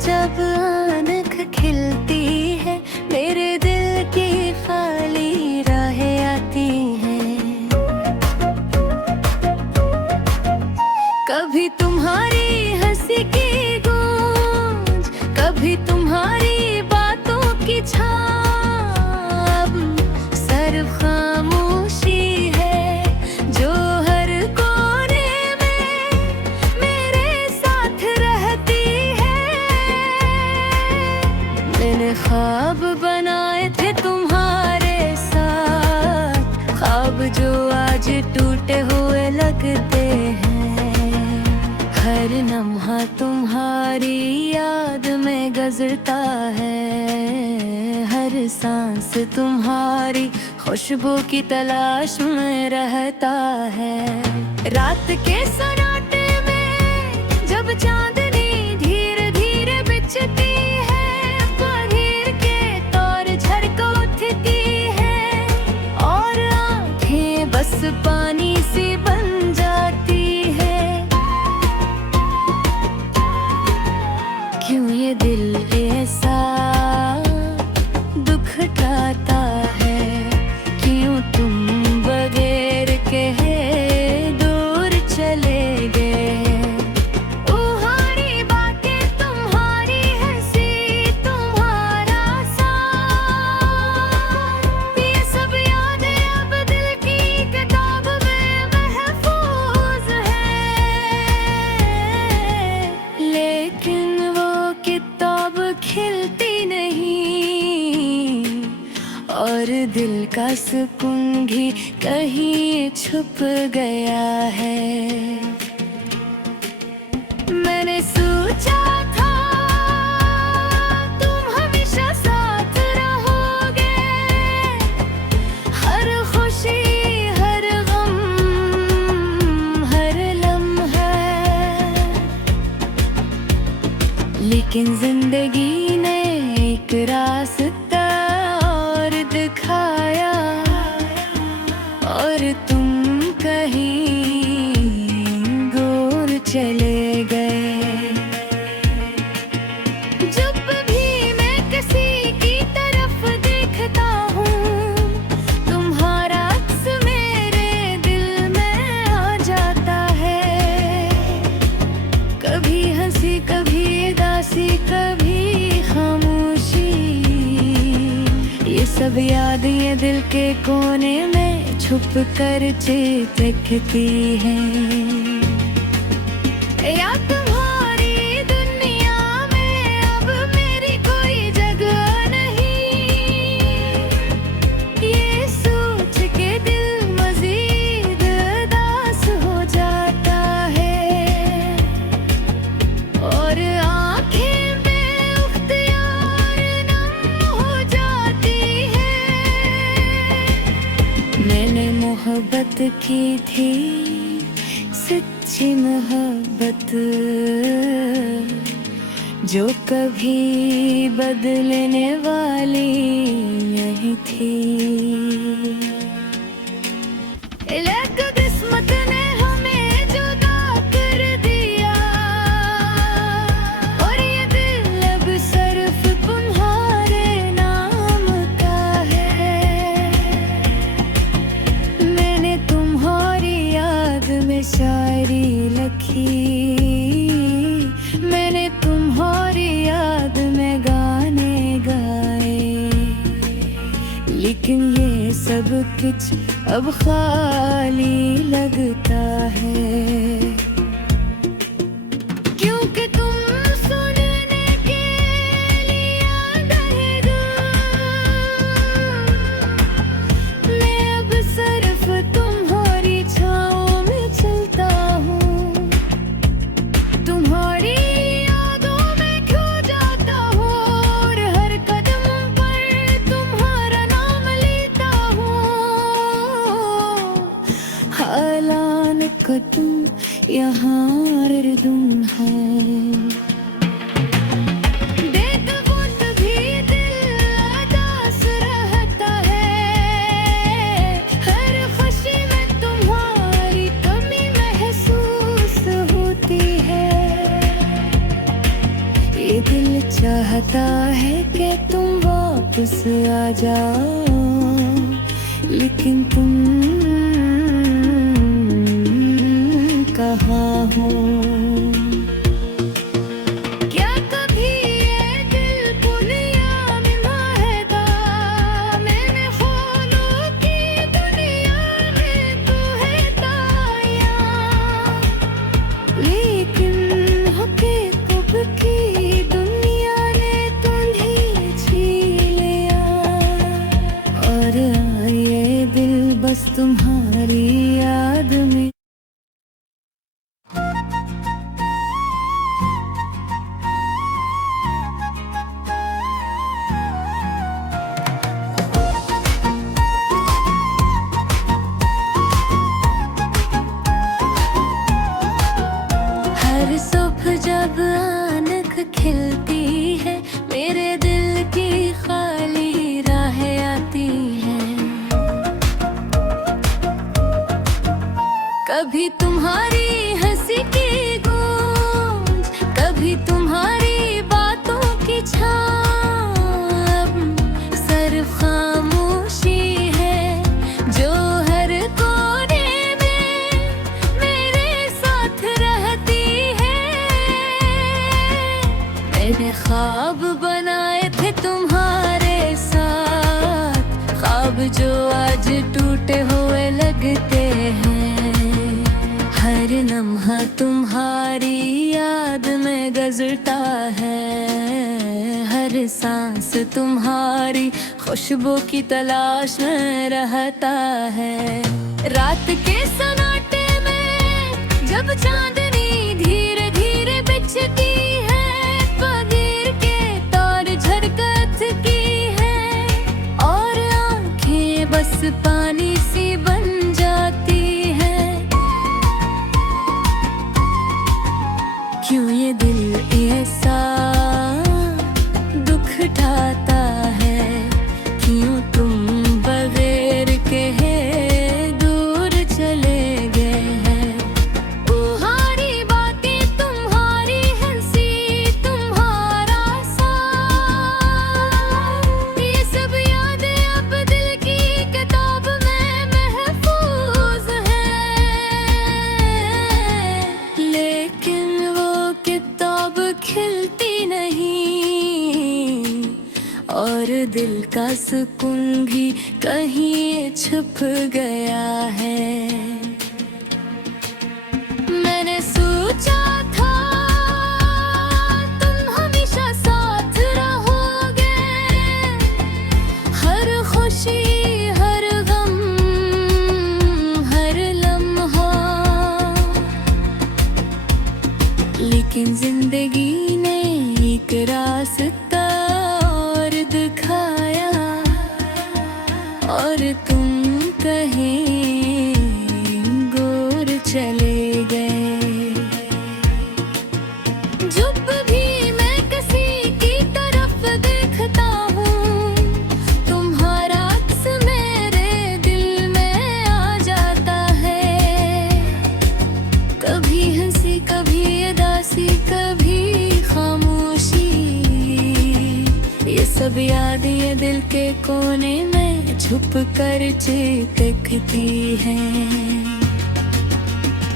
जब आँख खिलती है मेरे दिल की खाली राहें आती हैं। कभी तुम्हारी हंसी की गूंज, कभी तुम्हारी बातों की छाप, सिर्फ खामोशी है जो हर कोने में मेरे साथ रहती है। मैंने ख्वाब बनाए थे तुम्हारे साथ, ख्वाब जो आज टूटे हुए लगते हैं। हर लम्हा तुम्हारी याद में गुजरता है, हर सांस तुम्हारी खुशबू की तलाश में रहता है। रात के सन्नाटे में जब चांदनी धीरे धीरे बिछती है, पनीर के तौर झरक उठती है और आंखें बस पानी सी बन जाती है। क्यों ये दिल ऐसा दुखटाता है, क्यों तुम बगैर कहे दूर चले गए। तुम्हारी बातें, तुम्हारी हंसी, तुम्हारा साथ, ये सब यादें अब दिल की किताब में महफूज है। लेकिन किताब खिलती नहीं और दिल का सुकून भी कहीं छुप गया है। मैंने सोचा था तुम हमेशा साथ रहोगे, हर खुशी हर गम हर लम्हा। लेकिन जिंदगी ने एक रास्ता और दिखाया और तुम कहीं दूर चले गए। जब भी मैं किसी की तरफ देखता हूँ, तुम्हारा अक्स मेरे दिल में आ जाता है। कभी हंसी, कभी उदासी, कभी खामोशी, ये सब यादें दिल के कोने में छुप कर चिपकती हैं। या तुम्हारी दुनिया में अब मेरी कोई जगह नहीं, ये सोच के दिल मजीद उदास हो जाता है और आँखें बेख्तियार नम हो जाती है। मैंने मोहब्बत की थी सच्ची मोहब्बत, जो कभी बदलने वाली नहीं थी। लेकिन किस्मत ने हमें जुदा कर दिया और ये दिल अब सिर्फ तुम्हारे नाम का है। मैंने तुम्हारी याद में शायरी लिखी, मैंने तुम्हारी याद में गाने गाए। लेकिन ये सब कुछ अब खाली लगता है, क्योंकि तुम सुनने के लिए आए दूर। मैं अब सिर्फ तुम्हारी छाँव में चलता हूँ, तुम्हारी यादों में खो जाता हूँ और हर कदम पर तुम्हारा नाम लेता हूँ। हालान को तुम यहाँ दुम है। देख वक्त भी दिल उदास रहता है, हर खुशी में तुम्हारी कमी महसूस होती है। ये दिल चाहता है कि तुम वापस आ जाओ, लेकिन तुम कहाँ हो? क्या कभी ये दिल पुलिया में बहेगा? मैंने ख्यालों की दुनिया में तू है ताया, लेकिन हकीकत की दुनिया ने तुम्हें छीन लिया। और ये दिल बस तुम्हारी याद में हर सुबह जब आनख खिलती है, मेरे दिल की खाली राहें आती हैं। कभी तुम्हारी हंसी की गूंज, कभी तुम्हारी बातों की छाँव, सिर्फ खामोशी है जो हर कोने में मेरे साथ रहती है। मैंने ख्वाब बनाए थे तुम्हारे साथ, ख्वाब जो आज टूटे हुए लगते हैं। हर लम्हा तुम्हारी याद में गुजरता है, हर सांस तुम्हारी खुशबू की तलाश में रहता है। रात के सन्नाटे में जब चांदनी धीरे धीरे बिछती है, पगीर के तार झरकत की है, और आंखें बस पानी सी बन जाती है। क्यों ये दिल ऐसा दुख ढाता है? क्यों तुम बगैर कहे दूर चले गए हैं? तुम्हारी बातें, तुम्हारी हंसी, तुम्हारा साथ, ये सब यादें अब दिल की किताब में महफूज हैं। लेकिन वो किताब खिलती नहीं, और दिल का सुकून भी कहीं छुप गया है। मैंने सोचा था तुम हमेशा साथ रहोगे, हर खुशी हर गम हर लम्हा, लेकिन जिंदगी ने एक रास्ता और दिखाया, और तुम कहीं गोर चले गए। जब भी मैं किसी की तरफ देखता हूँ, तुम्हारा अक्स मेरे दिल में आ जाता है। कभी हंसी, कभी उदासी, कभी खामोशी, ये सब यादें ये दिल के कोने में छुप कर चीखती हैं।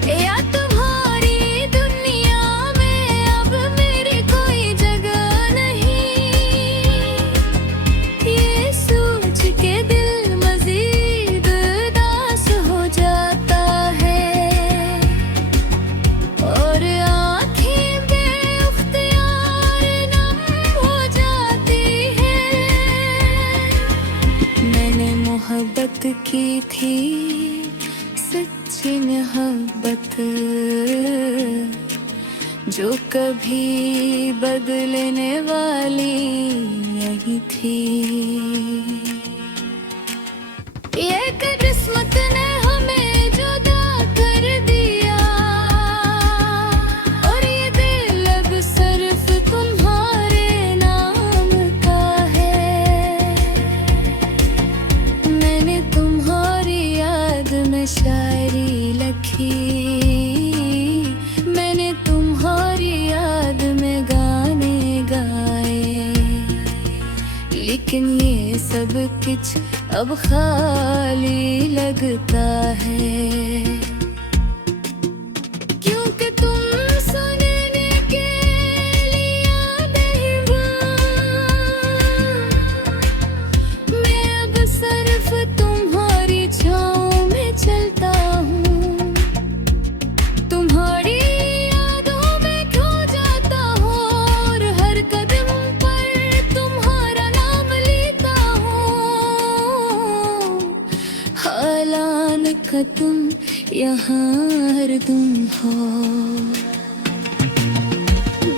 या तुम्हारी दुनिया में अब मेरी कोई जगह नहीं, ये सोच के दिल मजीद उदास हो जाता है, और आँखें बेख्तियार नम हो जाती हैं। मैंने मोहब्बत की थी सच्ची मोहब्बत, जो कभी बदलने वाली नहीं थी। ये किस्मत ने हमें जुदा कर दिया, और ये दिल अब सिर्फ तुम्हारे नाम का है। मैंने तुम्हारी याद में शायरी लिखी, मैंने तुम्हारी याद में गाने गाए। किच अब खाली लगता है, क्योंकि तुम सुनने के लिए नहीं मैं अब सिर्फ तुम्हारी छाँव में चलता हूँ, तुम्हारी यादों में खो जाता हूँ और हर कदम पर तुम्हारा नाम लेता हूँ। हालांकि तुम यहाँ हरदम हो,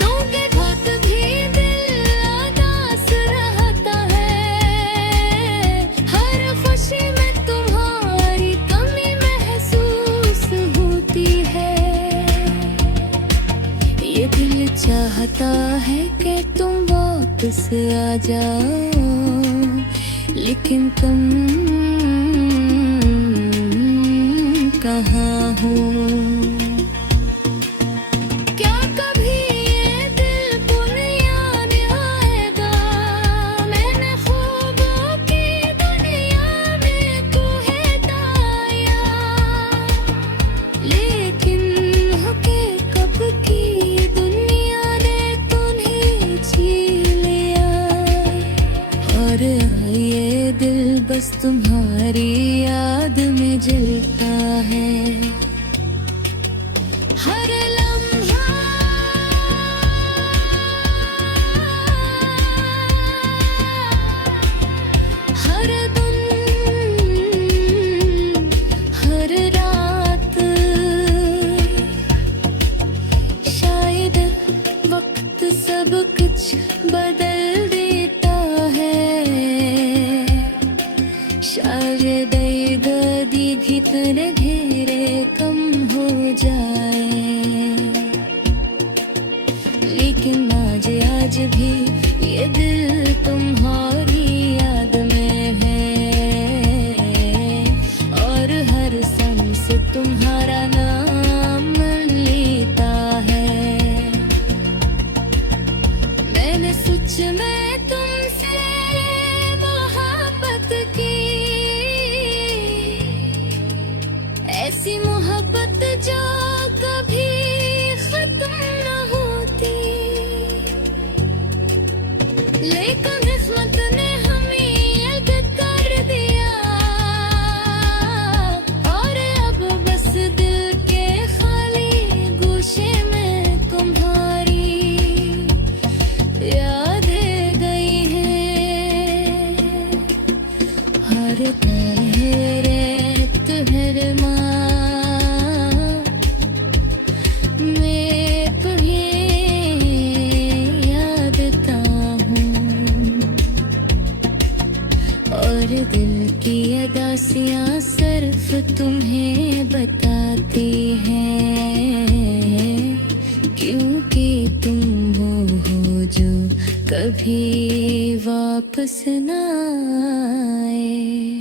दोगे बहुत भी दिल उदास रहता है, हर खुशी में तुम्हारी कमी महसूस होती है। ये दिल चाहता है कि तुम वापस आ जाओ, लेकिन तुम कहाँ हो? क्या कभी ये दिल बुनियाद आएगा? मैंने ख्वाबों की दुनिया में कुहताया, लेकिन हकीकत की दुनिया ने तुम्हें छीन लिया। और ये दिल बस तुम्हारी याद में जलता है, हर लम्हा हर दिन हर रात। शायद वक्त सब कुछ बदल देता है, शायद गदी भीतर घेरे कम हो जाए, लेकिन आज भी ये दिल तुम्हारी याद में है, और हर सांस तुम्हारा नाम लेता है। मैंने सच में तुमसे मोहब्बत की, ऐसी मोहब्बत जो कभी खत्म न होती, लेकिन किस्मत ने हमें अलग कर दिया, और अब बस दिल के खाली गोशे में तुम्हारी यादें गई हैं। हर तेरे तुहरे मैं तुम्हें यादता हूँ, और दिल की अदासियाँ सिर्फ तुम्हें बताती हैं, क्योंकि तुम वो हो जो कभी वापस ना आए।